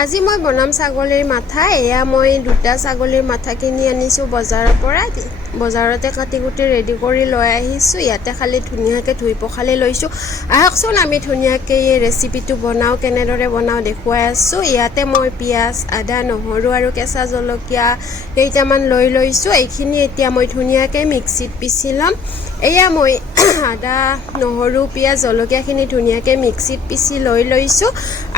আজি মই বনাম ছাগলীৰ মাথা। এয়া মই দুটা ছাগলীৰ মাথা কিনি আনিছোঁ বজাৰৰ পৰা। বজাৰতে কাটি কুটি ৰেডি কৰি লৈ আহিছোঁ। ইয়াতে খালি ধুনীয়াকৈ ধুই পখালি লৈছোঁ। আহকচোন আমি ধুনীয়াকৈ এই ৰেচিপিটো বনাওঁ, কেনেদৰে বনাওঁ দেখুৱাই আছোঁ। ইয়াতে মই পিঁয়াজ, আদা, নহৰু আৰু কেঁচা জলকীয়া কেইটামান লৈ লৈছোঁ। এইখিনি এতিয়া মই ধুনীয়াকৈ মিক্সিত পিচি ল'ম। এয়া মই আদা, নহৰু, পিঁয়াজ, জলকীয়াখিনি ধুনীয়াকৈ মিক্সিত পিচি লৈ লৈছোঁ।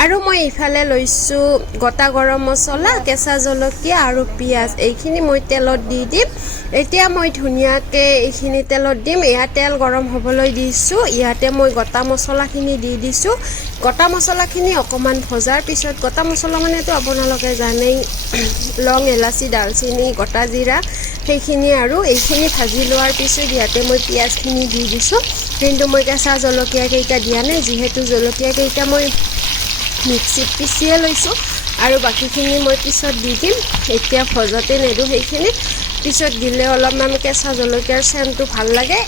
আৰু মই ইফালে লৈছোঁ গোটা গৰম মছলা, কেঁচা জলকীয়া আৰু পিঁয়াজ। এইখিনি মই তেলত দি দিম। এতিয়া মই ধুনীয়াকৈ এইখিনি তেলত দিম। এয়া তেল গৰম হ'বলৈ দিছোঁ। ইয়াতে মই গোটা মছলাখিনি দি দিছোঁ। গোটা মছলাখিনি অকণমান ভজাৰ পিছত, গোটা মছলা মানেতো আপোনালোকে জানেই, লং, এলাচি, ডালচেনি, গোটা জিৰা সেইখিনি, আৰু এইখিনি ভাজি লোৱাৰ পিছত ইয়াতে মই পিঁয়াজখিনি দি দিছোঁ। কিন্তু মই কেঁচা জলকীয়াকেইটা দিয়া নাই, যিহেতু জলকীয়াকেইটা মই মিক্সিত পিচিয়ে লৈছোঁ আৰু বাকীখিনি মই পিছত দি দিম। এতিয়া ভজাতে নেদোঁ, সেইখিনি পিছত দিলে অলপমান কেঁচা জলকীয়াৰ চেণ্টটো ভাল লাগে।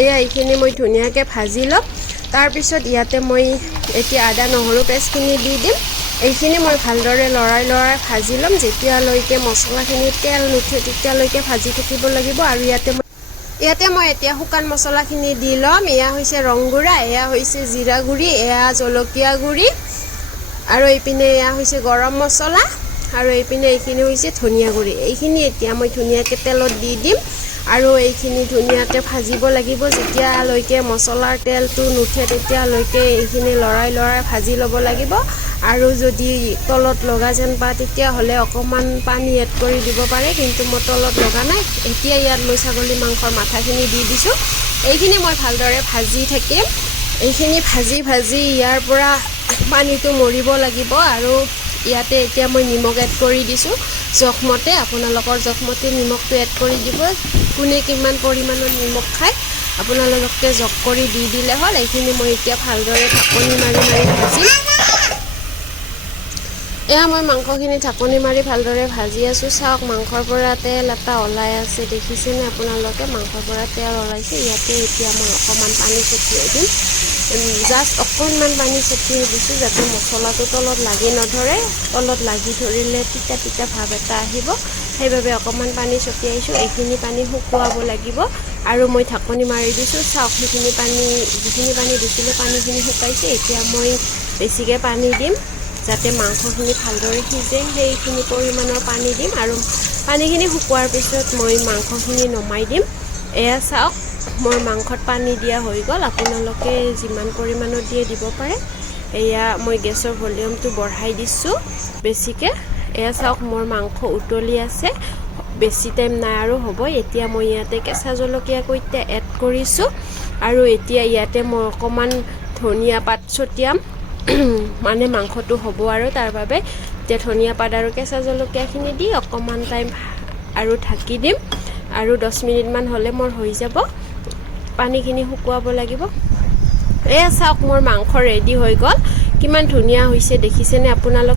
এয়া এইখিনি মই ধুনীয়াকৈ ভাজি ল'ম। তাৰপিছত ইয়াতে মই এতিয়া আদা নহৰু পেষ্টখিনি দি দিম। এইখিনি মই ভালদৰে লৰাই ভাজি ল'ম। যেতিয়ালৈকে মছলাখিনি তেল নুঠে তেতিয়ালৈকে ভাজি থাকিব লাগিব। আৰু ইয়াতে মই এতিয়া শুকান মছলাখিনি দি ল'ম। এয়া হৈছে ৰংগুড়া, এয়া হৈছে জিৰা গুড়ি, এয়া জলকীয়া গুড়ি, আৰু এইপিনে এয়া হৈছে গৰম মছলা, আৰু এইপিনে এইখিনি হৈছে ধনিয়া গুড়ি। এইখিনি এতিয়া মই ধুনীয়াকৈ তেলত দি দিম আৰু এইখিনি ধুনীয়াকৈ ভাজিব লাগিব। যেতিয়ালৈকে মছলাৰ তেলটো নুঠে তেতিয়ালৈকে এইখিনি লৰাই ভাজি ল'ব লাগিব। আৰু যদি তলত লগা যেন পায় তেতিয়াহ'লে অকণমান পানী এড কৰি দিব পাৰে, কিন্তু মই তলত লগা নাই। এতিয়া ইয়াত মই ছাগলী মাংসৰ মাথাখিনি দি দিছোঁ। এইখিনি মই ভালদৰে ভাজি থাকিম। এইখিনি ভাজি ইয়াৰ পৰা পানীটো মৰিব লাগিব। আৰু ইয়াতে এতিয়া মই নিমখ এড কৰি দিছোঁ জোখমতে। আপোনালোকৰ জোখমতে নিমখটো এড কৰি দিব। কোনে কিমান পৰিমাণৰ নিমখ খায় আপোনালোকে জোখ কৰি দি দিলে হ'ল। এইখিনি মই এতিয়া ভালদৰে ঢাকনি মাৰি ভাজিম। এয়া মই মাংসখিনি ঢাকনি মাৰি ভালদৰে ভাজি আছোঁ। চাওক, মাংসৰ পৰা তেল এটা ওলাই আছে, দেখিছেনে আপোনালোকে? মাংসৰ পৰা তেল ওলাইছে। ইয়াতে এতিয়া মই অকণমান পানী ছটিয়াই দিম। জাষ্ট অকণমান পানী ছটিয়াই দিছোঁ যাতে মছলাটো তলত লাগি নধৰে। তলত লাগি ধৰিলে তিতা ভাৱ এটা আহিব, সেইবাবে অকণমান পানী ছটিয়াইছোঁ। এইখিনি পানী শুকুৱাব লাগিব আৰু মই ঢাকনি মাৰি দিছোঁ। চাওক, যিখিনি পানী দিছিলোঁ পানীখিনি শুকাইছে। এতিয়া মই বেছিকৈ পানী দিম যাতে মাংসখিনি ভালদৰে সিজে। সেইখিনি পৰিমাণৰ পানী দিম আৰু পানীখিনি শুকোৱাৰ পিছত মই মাংসখিনি নমাই দিম। এয়া চাওক, মোৰ মাংসত পানী দিয়া হৈ গ'ল। আপোনালোকে যিমান পৰিমাণৰ দিয়ে দিব পাৰে। এয়া মই গেছৰ ভলিউমটো বঢ়াই দিছোঁ বেছিকৈ। এয়া চাওক, মোৰ মাংস উতলি আছে, বেছি টাইম নাই আৰু হ'ব। এতিয়া মই ইয়াতে কেঁচা জলকীয়া কেইটা এড কৰিছোঁ আৰু এতিয়া ইয়াতে মই অকণমান ধনিয়া পাত ছটিয়াম। মানে মাংসটো হ'ব আৰু তাৰ বাবে এতিয়া ধনিয়া পাত আৰু কেঁচা জলকীয়াখিনি দি অকণমান টাইম আৰু ঢাকি দিম। আৰু 10 মিনিটমান হ'লে মোৰ হৈ যাব। পানীখিনি শুকুৱাব লাগিব। এয়া চাওক, মোৰ মাংস ৰেডি হৈ গ'ল। কিমান ধুনীয়া হৈছে দেখিছেনে আপোনালোকে?